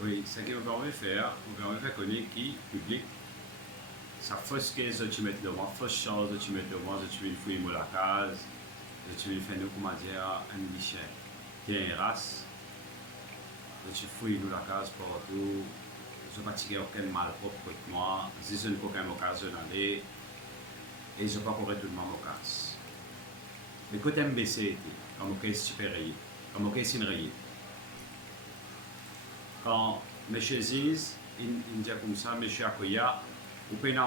Oui, ce qui me permet de faire, me permet de faire connaître qui, public, ça fausse que tu mets le moi, fausse chose, tu mets le moi, tu veux fouiller la case, tu veux faire nous, comment dire, un mission. Tiens, race, tu fouilles nous la case partout, je ne fatigue aucun mal propre que moi, si je n'ai aucune occasion d'aller, et je ne pas courir tout le monde au casse. Mais quand MBC, comme ok super rayé, comme ok sin rayé. Quand M. Ziz, il dit comme ça, M. Akoya, vous n'avez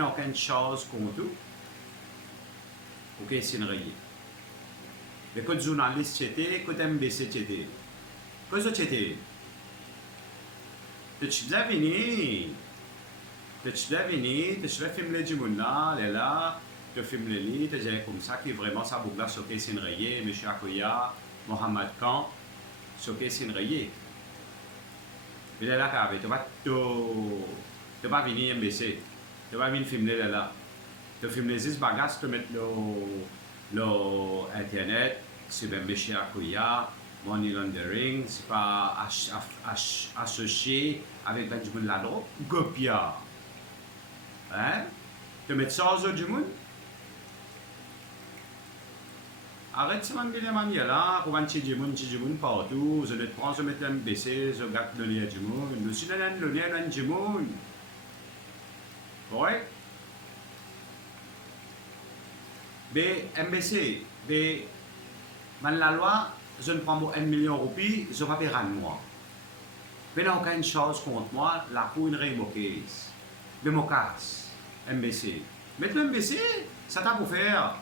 aucune chose contre tout, ok sin rayé. Mais quand journaliste était, quand MBC était, quand ça était, tu dois venir, tu dois filmer du monde là, tu filmes les lits, tu dis comme ça, qui vraiment ça boucle là, ok sin rayé, M. Akoya, Mohamed Khan, ok sin rayé. Mais là, tu vas venir MBC, tu vas venir filmer là. Tu filmes les 10 bagages, tu mets l'internet, c'est bien méché à Koya, money laundering, c'est pas associé avec du monde la drogue, Gopia. Hein? Tu mets ça aux autres du monde? Arrête ce manière là, pour un petit monde partout, je le prends, je mets l'MBC, je garde le lien du monde, je suis dans le lien du monde. Ouais? Mais MBC, mais la loi, je ne prends pas 1 million de roupies, je ne vais pas payer moi. Mais il n'y a aucune chose contre moi, la cour est moquée. Mais mon casse, MBC. Mais le MBC, ça t'a pour faire.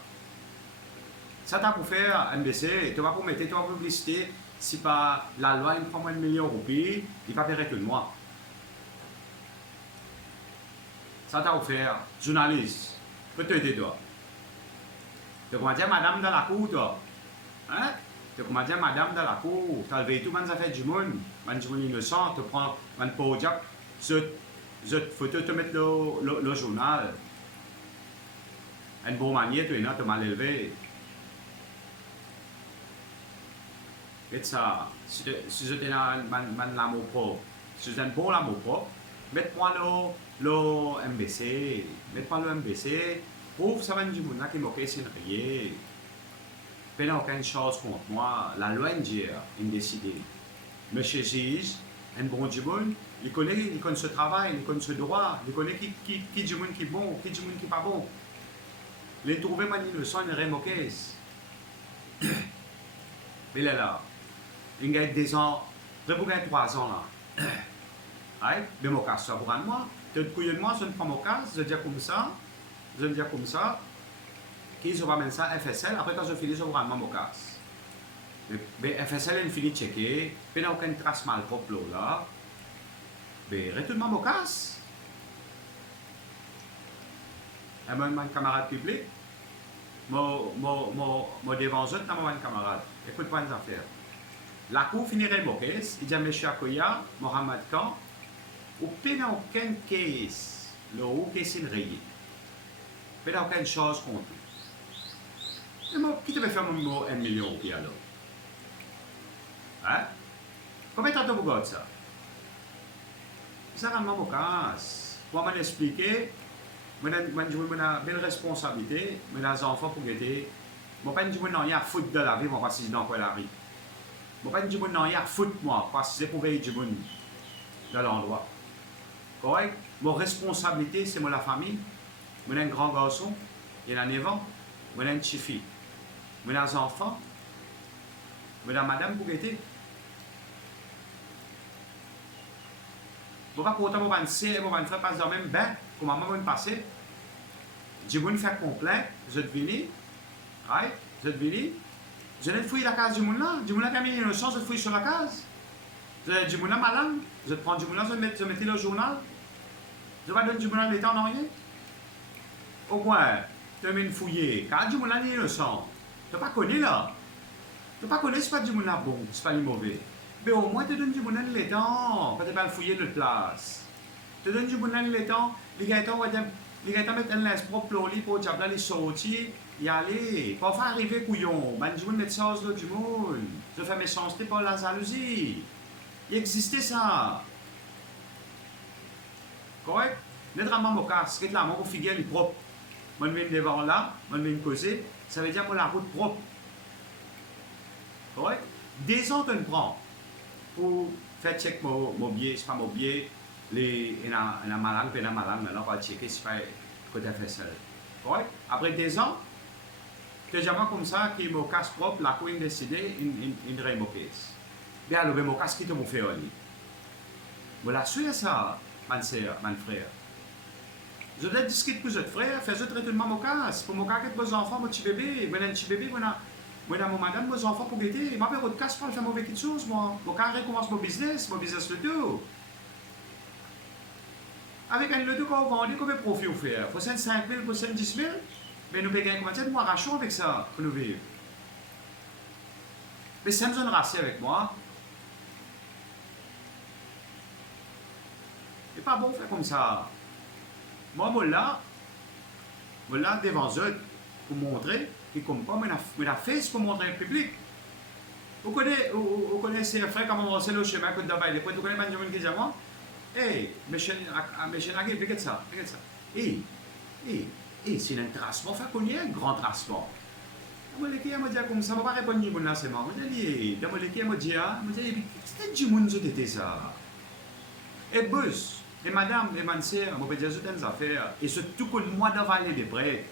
Ça t'a pour faire, MBC, tu vas pour mettre ta publicité, si pas la loi, il prend 1 million de roupies, il va payer que moi. Ça t'a pour faire, journaliste, peut-être toi. Tu commences à dire madame dans la cour, toi. Hein? Tu commences à dire madame dans la cour. Tu as levé tout le affaires du monde. Du monde innocent, tu prends un podium, cette photo, tu mets le journal. Une bonne manière, tu es là, tu m'as élevé. Et ça, si je t'ai l'amour propre, si je t'ai un bon amour propre, mets-moi le MBC. Mets-moi le MBC. Prouve ça va du monde qui m'a fait rien. Il n'y a aucune chose contre moi. La loi indienne a décidé. Monsieur Ziz, un bon du monde, il connaît ce travail, il connaît ce droit, il connaît qui du monde qui est bon, qui du monde qui n'est pas bon. Les trouver le son est remoqué. Mais là, il y a des ans, il y a 3 ans là. Mais mon cas, ça pour moi. Tu de moi, je ne prends mon cas, je dis comme ça. Je vais dire comme ça, qu'ils ont ramené ça FSL, après quand je finis, je vais ramener mon casse. Mais FSL, il finit de checker, il n'y a aucune trace mal propre là. Mais retourne mon casse. Et moi, mon camarade public, mon défenseur, c'est mon camarade. Écoute-moi une affaire. La cour finirait mon caisse, il dit à M. Akoya, Mohamed Khan, ou il n'y a aucun case, le haut case est rayé. Il n'y a aucune chose contre lui. Qui te fait faire 1 million de roupies alors? Hein? Combien de temps vous avez ça? Ça rend mon casse. Pour m'expliquer, j'ai une belle responsabilité, mais les enfants pour guetter. Je ne dis pas rien à foutre de la vie, moi, parce que je suis dans la rue. Je ne dis pas rien à foutre, moi, parce que c'est pour veiller du monde dans l'endroit. Correct? Mon responsabilité, c'est moi la famille. Moi, un grand garçon, il y a 9 ans. Moi, une petite fille. Moi, des enfants. Moi, madame pour guetter. Je ne vais pas pour autant, je vais faire passer dans le même bain, comme maman va me passer. Je vais me faire complaint, je vais venir. Right? Je vais venir. Je vais fouiller la case du monde là. Du monde là qui a mis une innocence, je vais fouiller sur la case. Du monde là, ma langue. Je vais prendre du monde là, je vais mettre le journal. Je vais donner du monde là l'état en rien. Au moins, tu as fouillé. Car du monde là, il est innocent. Tu n'as pas connu là. Tu n'as pas connu, ce n'est pas du monde là bon, ce n'est pas le mauvais. Mais au moins, tu donnes du monde là l'état. Quand tu n'as pas fouillé de place. Tu donnes du monde là l'état. Les gars, ils mettent un linge propre pour lui, pour diable là, les sortir, y aller. Pas faire arriver couillon. Ben, du monde met ça aux autres du monde. Je fais méchanceté par la jalousie. Il existait ça. Correct? Naturellement, mon casque, c'est là, mon figure est propre. Moi, je viens devant là, moi, je viens causer, ça veut dire que la route propre. Correct? Des ans, tu le prends pour faire check mon billet, c'est pas mon billet, il y a un malade, il y a un malade, maintenant, on va checker si pas côté fait ça. Correct? Après 2 ans, tu as comme ça, qui mon casque propre, la coin décidé, une vraie pièce. Bien, alors, mon casque qui te m'a fait en ligne. Voilà, c'est ça, mon frère. Je dois discuter avec votre frère, faire un traitement mon casque. Pour mon casque, vos enfants, mon petit bébé, mon petit bébé, mon madame, vos enfants pour guetter. Je m'appelle votre casque pour faire mauvais quelque chose, moi. Mon casque recommence mon business le tout. Avec un le tout, quand on vend, combien de profit vous faire? Faut 5 000, faut 10 000. Mais nous payons combien de mois rachons avec ça pour nous vivre. Mais ça me donne rassé avec moi. C'est pas bon faire comme ça. Moi, là, devant eux, pour montrer, et comme quoi, je la fait pour montrer au public. Vous connaissez ces frères, comment on sait le chemin, quand on va aller, vous connaissez Benjamin qui dit à moi, hey, monsieur Nagui, regarde ça. Et, c'est un transport, fait qu'on y a un grand transport. Moi, les gars, me dit comme ça, je ne vais pas répondre là, c'est moi. Je dis, dans les gars, me dit, c'était du monde, c'était ça. Et bus. Et madame, et ma soeur, je peux dire certaines affaires, et surtout que moi, devant aller des prêts,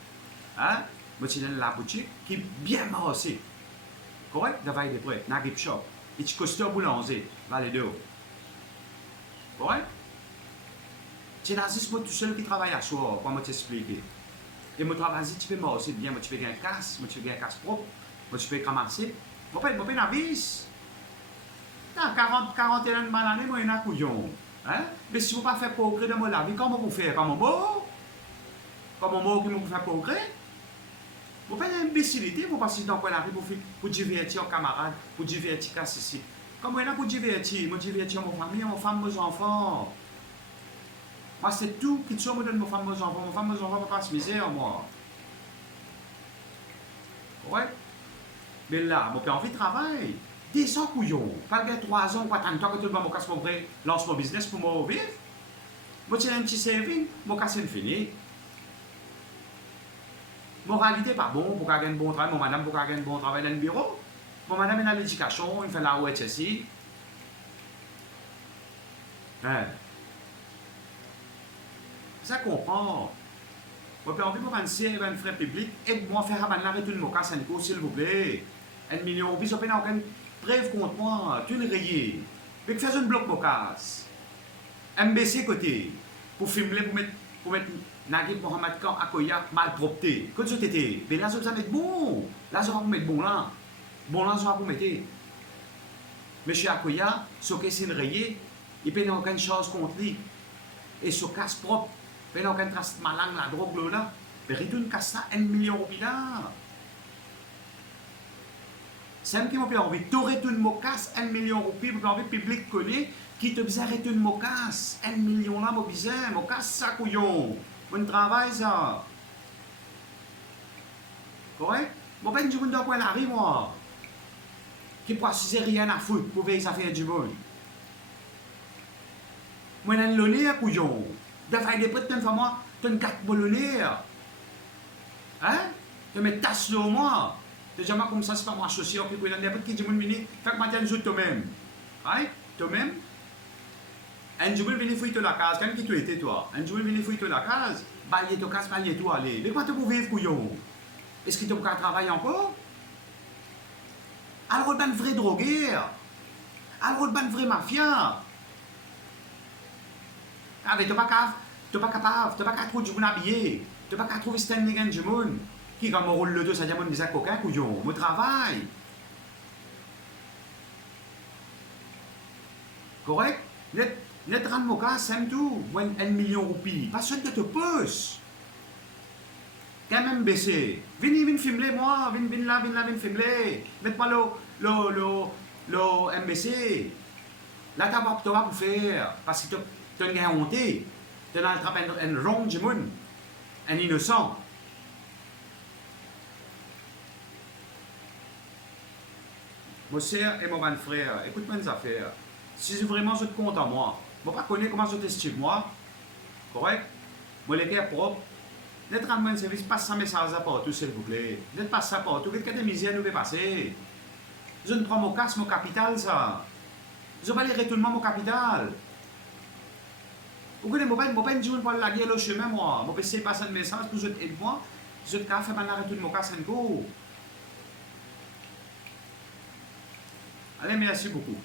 hein, je suis dans la boutique qui est bien marrée. Correct? Devant aller des prêts, dans le shop. Et tu costes boulanger, va les deux. Correct? C'est là, c'est moi tout seul qui travaille à soi, pour t'expliquer. Et mon travail, tu peux marrer bien, tu peux gagner un casse, tu peux gagner un casse propre, tu peux ramasser. Je peux gagner un vis. Dans 41 de mal année, moi, il y a un couillon. Hein? Mais si vous ne faites pas progrès dans la vie, comment vous faites? Comme un mot qui vous fait progrès? Vous faites une imbécilité, vous passez dans la vie pour divertir vos camarades, pour divertir casse ici. Comment il y a pour divertir? Moi, divertir ma famille, ma femme, mes enfants. Moi, c'est tout qui me donne ma femme, mes enfants. Ma femme, mes enfants, ne passe misère, moi. Ouais? Mais là, mon père envie de travail. Des ans couillons. Pas de 3 ans, 4 ans, que tout le monde casse mon vrai, lance mon business pour moi vivre. Moi, j'ai un petit service, mon casse est fini. Moralité pas bon, pour gagner un bon travail, mon madame pour gagner un bon travail dans le bureau. Mon madame est dans l'éducation, il fait la OHSI. Hein? Ça comprend. Moi, j'ai envie de faire un frère public, aide-moi à faire un arrêt de mon casse, s'il vous plaît. 1 million, puis ça peut aucune preuve contre moi, tu le rayé. Mais fais un bloc mon casse. MBC côté, pour filmer, pour mettre Naguib Mohamed Khan à Koya malpropreté. Quand tu t'étais, mais là, ça va mettre bon. Là, ça va vous mettre bon là. Bon là, ça va vous mettre. Monsieur Akoya, ce qui est rayé, il peut n'a aucune chose contre lui. Et ce casse propre, il n'a aucune trace malin, la drogue là. Mais retourne casse ça 1 million de roupies là. C'est un qui m'a envie. Tu aurais une mocasse 1 million de roupies, pour envie public connaît, qui te faisait arrêter une mocasse 1 million là, mon bizarre, mocasse ça couillon. Mon travail ça. Correct? Mon père, je ne sais pas arrive, moi. Qui ne possède rien à foutre pour faire les affaires du monde. Moi, je suis un lonnier, couillon. De faire des prêts, moi, tu es un 4 bolonniers. Hein? Tu mets tasse sur moi. Tu jamais comme ça, c'est pas moi associé, qui est des prêts qui disent, fait que maintenant, tu toi-même. Hein? Toi-même? Un jour, il faut la case. Quand tu étais, toi? Un jour, il faut la case. Bailler ta case, bailler toi, allez. Mais quoi, tu peux vivre, couillon? Est-ce que tu peux travailler encore? Alors, ben vrai drogué. Alors, ben vrai mafia. Ah, mais tu n'es pas capable, tu n'es pas capable de trouver du habillé. Tu n'es pas capable de trouver standing du monde. Qui, quand on roule le dos, ça dit à mon bizarre coquin, couillon. Mon travail. Correct? Net rendre mon cas, c'est tout. 1 million de roupies. Pas seul de te pousse. Quand même baissé. Viens filmer moi. Viens là, filmer. Mets-moi le MBC. Là, tu vas pour faire. Parce que tu as une honte. Tu as un wrong du monde. Un innocent. Mon sœur et mon bon frère, écoute-moi une affaire. Si vraiment je te compte à moi, je ne connais pas comment je t'estime moi, correct? Moi, les cœurs propres, d'être rendre un service, passe un message à partout, s'il vous plaît. D'être passé à partout, quelqu'un de misère nous fait passer. Je ne prends mon casse, mon capital, ça. Je vais aller retourner mon capital. Vous connaissez, je ne vais pas dire pour la guerre au chemin, moi. Je vais essayer de passer un message pour je t'aide moi. Je te faire maintenant retourner mon casse un coup. Allez, merci beaucoup.